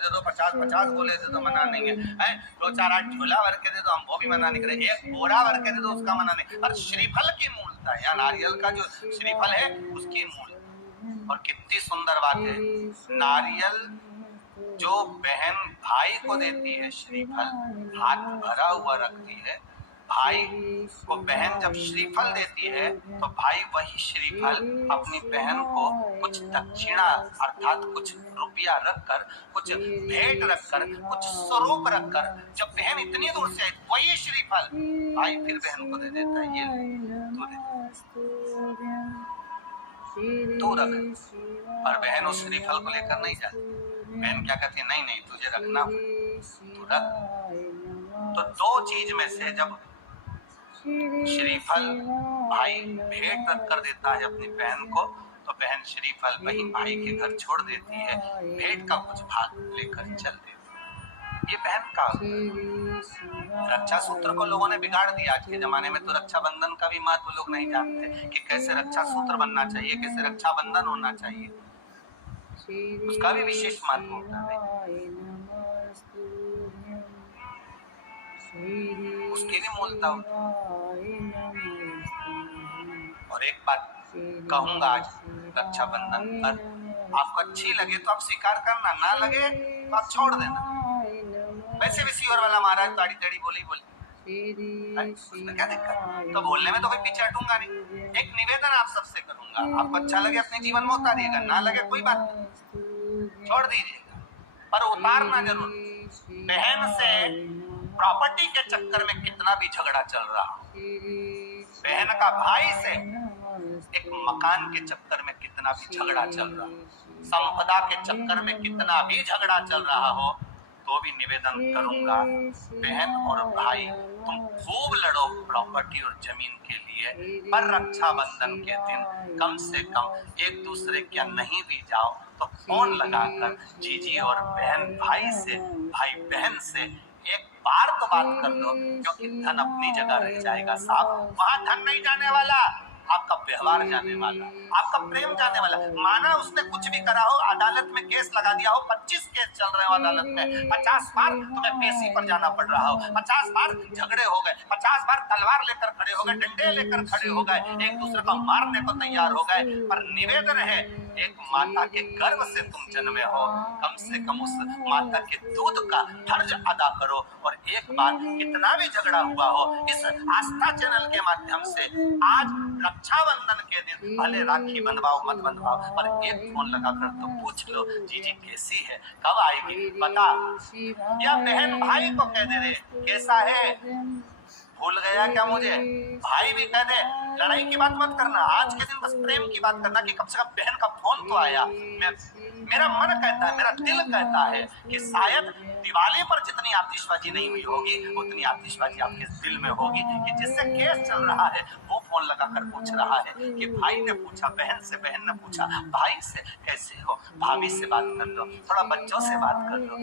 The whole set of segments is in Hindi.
के दे दो, 50-50 गोले दे दो, मना नहीं है। 2-4-8 झोला भर के दे दो, हम वो भी मना नहीं करें। एक बोरा भर के दे दो, उसका मना नहीं। और श्रीफल की मूलता है या नारियल का जो श्रीफल है उसकी मूल। और कितनी सुंदर बात है, नारियल जो बहन भाई को देती है श्रीफल, हाथ भरा हुआ रखती है, भाई को बहन जब श्रीफल देती है तो भाई वही श्रीफल अपनी बहन को कुछ दक्षिणा अर्थात कुछ रुपया रखकर, कुछ भेंट रखकर, कुछ स्वरूप रखकर, जब बहन इतनी दूर से आई वही श्रीफल भाई फिर बहन को दे देता है, ये तू रख। पर बहन उस श्रीफल को लेकर नहीं जाती। बहन क्या कहती है, नहीं नहीं तुझे रखना, तू रख। तो दो चीज में से जब श्रीफल भाई भेंट रख कर देता है अपनी बहन को, तो बहन श्रीफल वही भाई के घर छोड़ देती है, भेंट का कुछ भाग लेकर चल देती है। ये बहन का रक्षा सूत्र को लोगों ने बिगाड़ दिया। आज के जमाने में तो रक्षाबंधन का भी महत्व लोग नहीं जानते कि कैसे रक्षा सूत्र बनना चाहिए, कैसे रक्षाबंधन होना चाहिए, उसका भी विशेष महत्व होता है, उसकी भी मूलता होती। और एक बात कहूंगा आज रक्षाबंधन पर, आपको अच्छी लगे तो आप स्वीकार करना, ना लगे तो आप छोड़ देना। वैसे भी सीवर वाला महाराज ताड़ी ताड़ी बोली उसमें क्या दिक्कत, तो बोलने में तो कोई पीछे हटूंगा नहीं। एक निवेदन आप सबसे करूंगा, आपको अच्छा लगे अपने जीवन में उतारिएगा, ना लगे कोई बात नहीं, छोड़ दीजिएगा, पर उतारना जरूर। बहन से प्रॉपर्टी के चक्कर में कितना भी झगड़ा चल रहा, बहन का भाई से एक मकान के चक्कर में कितना भी झगड़ा चल रहा, संपदा के चक्कर में कितना भी झगड़ा चल रहा हो, तो भी निवेदन करूंगा, बहन और भाई तुम खूब लड़ो प्रॉपर्टी और जमीन के लिए, पर रक्षाबंधन के दिन कम से कम एक दूसरे के नहीं भी जाओ तो फोन लगाकर जीजी और बहन भाई से, भाई बहन से एक बार तो बात कर लो, क्योंकि धन अपनी जगह रह जाएगा साहब। वहां धन नहीं जाने वाला, आपका व्यवहार जाने वाला, आपका प्रेम जाने वाला। माना उसने कुछ भी करा हो, अदालत में केस लगा दिया हो, 25 केस चल रहे हो अदालत में, 50 बार तुम्हें पेशी पर जाना पड़ रहा हो, 50 बार झगड़े हो गए, 50 बार तलवार लेकर खड़े हो गए, डंडे लेकर खड़े हो गए, एक दूसरे को मारने को तैयार हो गए, पर निवेदन है एक माता के गर्भ से तुम जन्मे हो, कम से कम उस माता के दूध का फर्ज अदा करो। और एक बार कितना भी झगड़ा हुआ हो, इस आस्था चैनल के माध्यम से आज रक्षाबंधन के दिन भले राखी बंधवाओ मत बंधवाओ, पर एक फोन लगाकर तो पूछ लो जीजी कैसी है, कब आएगी बता, या बहन भाई को कह दे रे कैसा है, भूल गया क्या मुझे, भाई भी कह दे। लड़ाई की बात मत करना, आज के दिन बस प्रेम की बात करना कि कम से कम बहन का फोन तो आया। मेरा मन कहता है, मेरा दिल कहता है कि शायद दिवाली पर जितनी आतिशबाजी नहीं हुई होगी उतनी आतिशबाजी आपके दिल में होगी कि जिससे केस चल रहा है वो फोन लगाकर पूछ रहा है कि भाई ने पूछा बहन से, बहन ने पूछा भाई से कैसे हो, भाभी से बात कर लो, थोड़ा बच्चों से बात कर लो।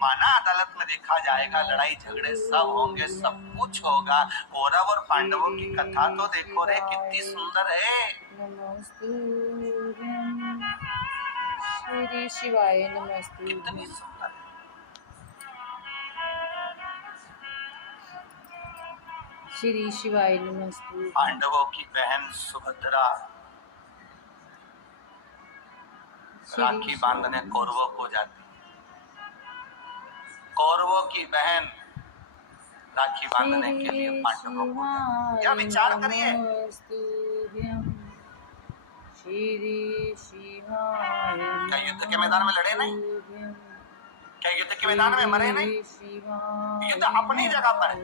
माना अदालत में देखा जाएगा, लड़ाई झगड़े सब होंगे, सब कुछ होगा। कौरव और पांडवों की कथा तो देखो रे कितनी सुंदर है। श्री शिवाय नमस्ते। कितनी सुंदर है। श्री शिवाय नमस्ते। पांडवों की बहन सुभद्रा राखी बांधने कौरवों को जाती, कौरवों की बहन राखी बांधने के लिए पांडवों को जाती। क्या विचार करिए, क्या युद्ध के मैदान में लड़े नहीं, क्या युद्ध के मैदान में मरे नहीं, युद्ध अपनी जगह पर है।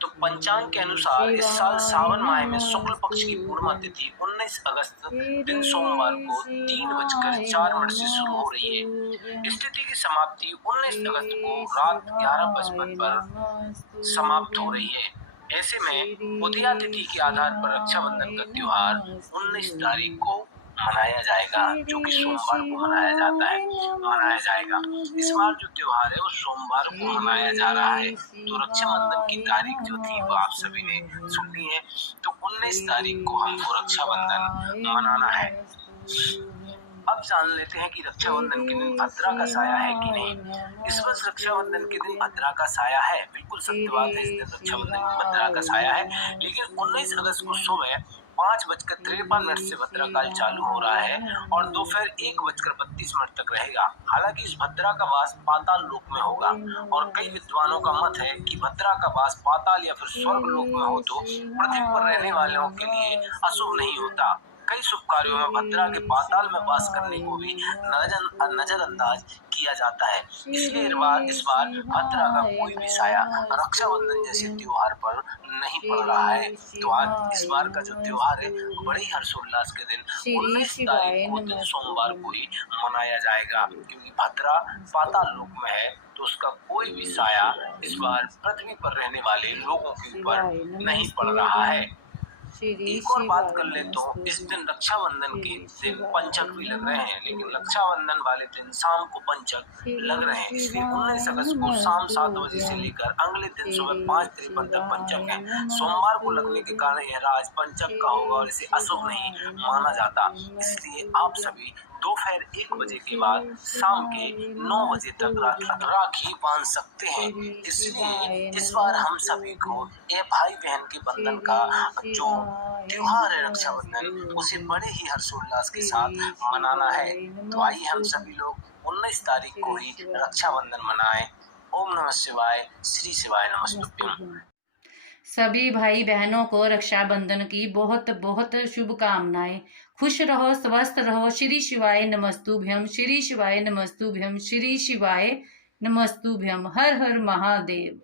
तो पंचांग के अनुसार इस साल सावन माह में शुक्ल पक्ष की पूर्णिमा तिथि 19 अगस्त दिन सोमवार को 3:04 से शुरू हो रही है। इस तिथि की समाप्ति 19 अगस्त को रात 11:55 पर समाप्त हो रही है। ऐसे में उदया तिथि के आधार पर रक्षाबंधन का त्योहार 19 तारीख को मनाया जाएगा, जो कि सोमवार को मनाया जाएगा। इस बार जो त्योहार है वो सोमवार को मनाया जा रहा है। तो रक्षाबंधन की तारीख जो थी वो आप सभी ने सुन ली है। तो 19 तारीख को हमको रक्षाबंधन मनाना है। अब जान लेते हैं कि रक्षाबंधन के दिन भद्रा का साया है कि नहीं। इस वर्ष रक्षाबंधन के दिन भद्रा का साया है, बिल्कुल सत्य बात है। इस दिन रक्षाबंधन में भद्रा का साया है, लेकिन 19 अगस्त को सुबह 5:53 से भद्रा काल चालू हो रहा है और दोपहर 1:32 तक रहेगा। हालांकि इस भद्रा का वास पाताल लोक में होगा और कई विद्वानों का मत है कि भद्रा का वास पाताल या फिर स्वर्ग लोक में हो तो पृथ्वी पर रहने वालों के लिए अशुभ नहीं होता। कई शुभ कार्यों में भद्रा के पाताल में वास करने को भी नजरअंदाज किया जाता है। इसलिए इस बार भद्रा का कोई भी साया रक्षाबंधन जैसे त्योहार पर नहीं पड़ रहा है। तो आज इस बार का जो त्योहार है बड़े ही हर्षोल्लास के दिन 19 तारीख को दिन सोमवार को ही मनाया जाएगा, क्योंकि भद्रा पाताल लोक में है तो उसका कोई भी साया इस बार पृथ्वी पर रहने वाले लोगों के ऊपर नहीं पड़ रहा है। एक और बात कर ले तो इस दिन रक्षाबंधन के दिन पंचक भी लग रहे हैं, लेकिन रक्षाबंधन वाले दिन शाम को पंचक लग रहे हैं। इसलिए 19 अगस्त को शाम 7 बजे से लेकर अगले दिन सुबह 5:53 तक पंचक है। सोमवार को लगने के कारण यह राज पंचक का होगा और इसे अशुभ नहीं माना जाता। इसलिए आप सभी दोपहर 1 बजे के बाद शाम के 9 बजे तक राखी बांध सकते हैं। इसलिए इस बार हम सभी को यह भाई बहन के बंधन का जो त्योहार है रक्षाबंधन, उसे बड़े ही हर्षोल्लास के साथ मनाना है। तो आइए हम सभी लोग 19 तारीख को ही रक्षाबंधन मनाएं। ओम नमः शिवाय, श्री शिवाय नमस्तुभ्यम। सभी भाई बहनों को रक्षाबंधन की बहुत बहुत शुभकामनाएं। खुश रहो, स्वस्थ रहो। श्री शिवाय नमस्तुभ्यम, श्री शिवाय नमस्तुभ्यम, श्री शिवाय नमस्तुभ्यम। हर हर महादेव।